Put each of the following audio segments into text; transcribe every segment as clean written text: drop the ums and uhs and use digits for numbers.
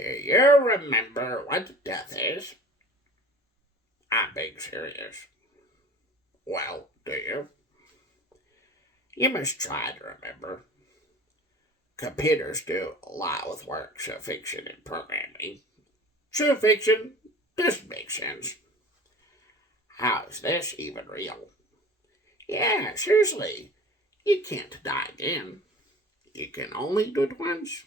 you remember what death is? I'm being serious. Well, do you? You must try to remember. Computers do a lot with works of fiction and programming. True fiction doesn't make sense. How is this even real? Yeah, seriously, you can't die again. You can only do it once.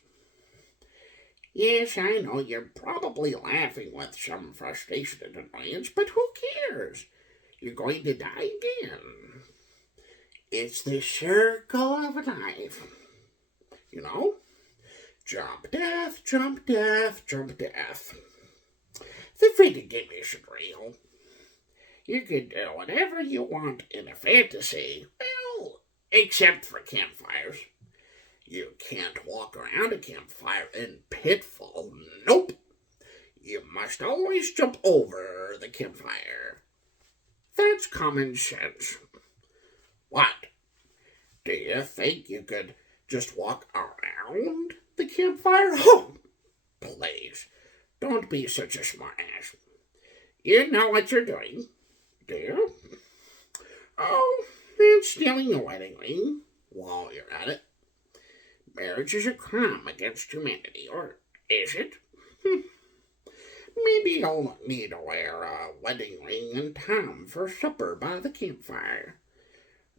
Yes, I know you're probably laughing with some frustration and annoyance, but who cares? You're going to die again. It's the circle of life. You know? Jump, death, jump, death, jump, death. The video game isn't real. You can do whatever you want in a fantasy, well, except for campfires. You can't walk around a campfire in Pitfall. Nope. You must always jump over the campfire. That's common sense. What? Do you think you could just walk around the campfire? Oh, please, don't be such a smartass. You know what you're doing, do you? Oh, and stealing a wedding ring while you're at it. Marriage is a crime against humanity, or is it? Maybe you'll need to wear a wedding ring in time for supper by the campfire.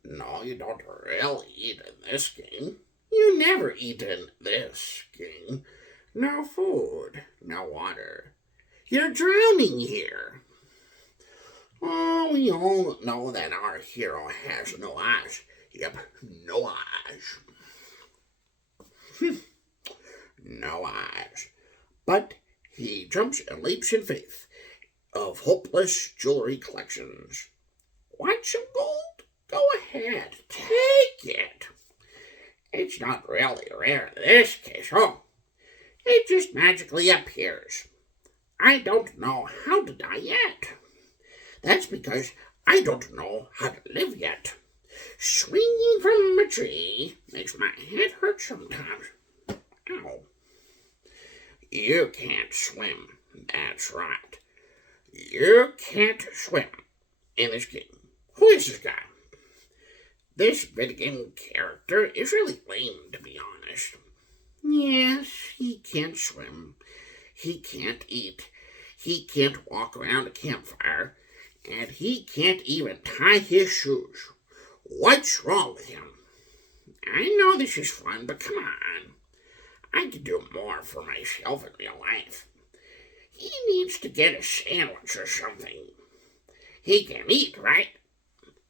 No, you don't really eat in this game. You never eat in this game. No food, no water. You're drowning here. Oh, we all know that our hero has no eyes. Yep, no eyes. No eyes. But he jumps and leaps in faith of hopeless jewelry collections. Want some gold? Go ahead, take it. It's not really rare in this case, oh. It just magically appears. I don't know how to die yet. That's because I don't know how to live yet. Swinging from a tree makes my head hurt sometimes. Ow. You can't swim. That's right. You can't swim in this game. Who is this guy? This video game character is really lame, to be honest. Yes, he can't swim. He can't eat. He can't walk around a campfire. And he can't even tie his shoes. What's wrong with him? I know this is fun, but come on. I could do more for myself in real life. He needs to get a sandwich or something. He can eat, right?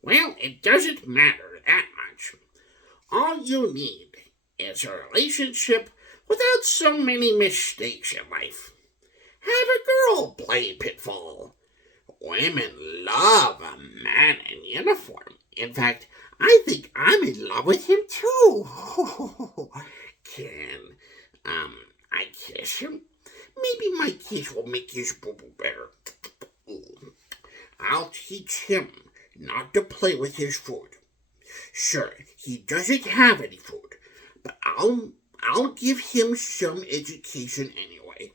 Well, it doesn't matter that much. All you need is a relationship without so many mistakes in life. Have a girl play Pitfall. Women love a man in uniform. In fact, I think I'm in love with him too. Can, I kiss him? Maybe my kiss will make his boo-boo better. I'll teach him not to play with his food. Sure, he doesn't have any food, but I'll give him some education anyway.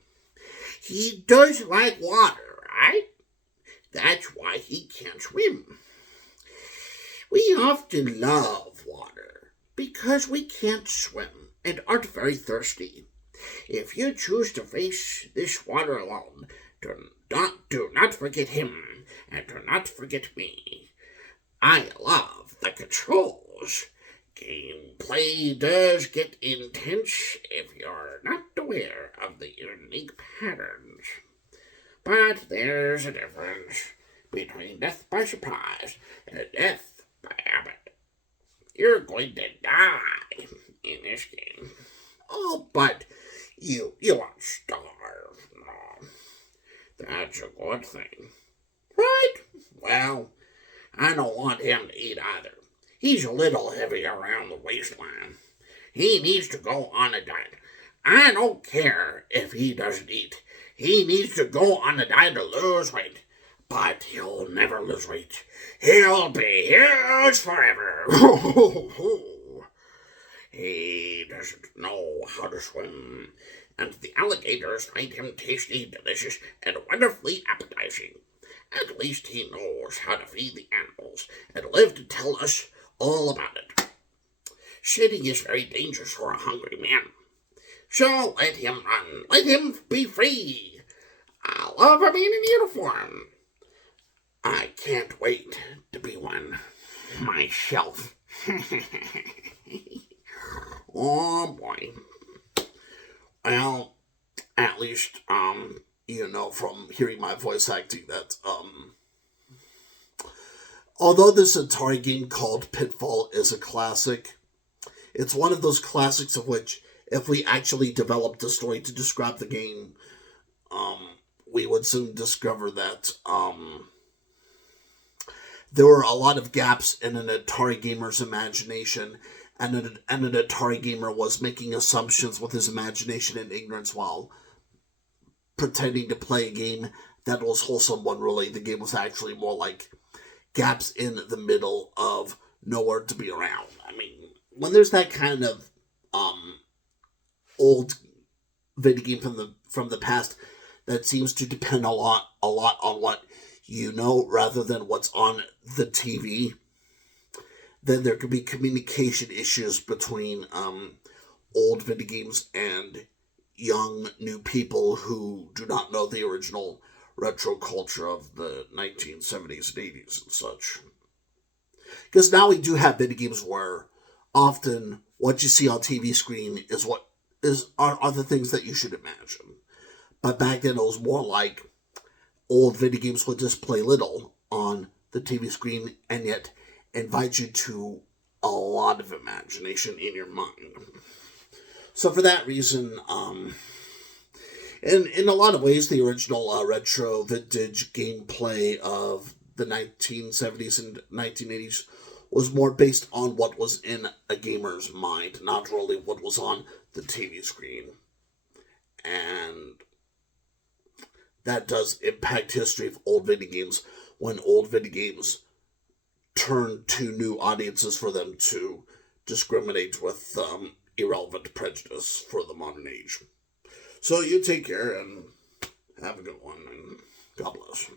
He does like water, right? That's why he can't swim. We often love water because we can't swim and aren't very thirsty. If you choose to face this water alone, do not forget him and do not forget me. I love the controls. Gameplay does get intense if you're not aware of the unique patterns. But there's a difference between death by surprise and death by habit. You're going to die in this game. Oh, but you won't starve. No, that's a good thing. Right? Well, I don't want him to eat either. He's a little heavy around the waistline. He needs to go on a diet. I don't care if he doesn't eat. He needs to go on a diet to lose weight. But he'll never lose weight. He'll be huge forever. He doesn't know how to swim, and the alligators find him tasty, delicious, and wonderfully appetizing. At least he knows how to feed the animals and live to tell us all about it. Sitting is very dangerous for a hungry man. So let him run. Let him be free. I love him in uniform. I can't wait to be one myself. Oh boy. Well, at least, from hearing my voice acting that, although this Atari game called Pitfall is a classic, it's one of those classics of which, if we actually developed a story to describe the game, we would soon discover that, there were a lot of gaps in an Atari gamer's imagination, and an Atari gamer was making assumptions with his imagination and ignorance while pretending to play a game that was wholesome when really the game was actually more like gaps in the middle of nowhere to be around. I mean, when there's that kind of old video game from the past that seems to depend a lot on what you know rather than what's on the TV, then there could be communication issues between old video games and young new people who do not know the original retro culture of the 1970s and 80s and such. Because now we do have video games where often what you see on TV screen are the things that you should imagine. But back then it was more like old video games would display little on the TV screen and yet invite you to a lot of imagination in your mind. So for that reason, in a lot of ways, the original retro vintage gameplay of the 1970s and 1980s was more based on what was in a gamer's mind, not really what was on the TV screen. And that does impact history of old video games when old video games turn to new audiences for them to discriminate with irrelevant prejudice for the modern age. So you take care and have a good one, and God bless.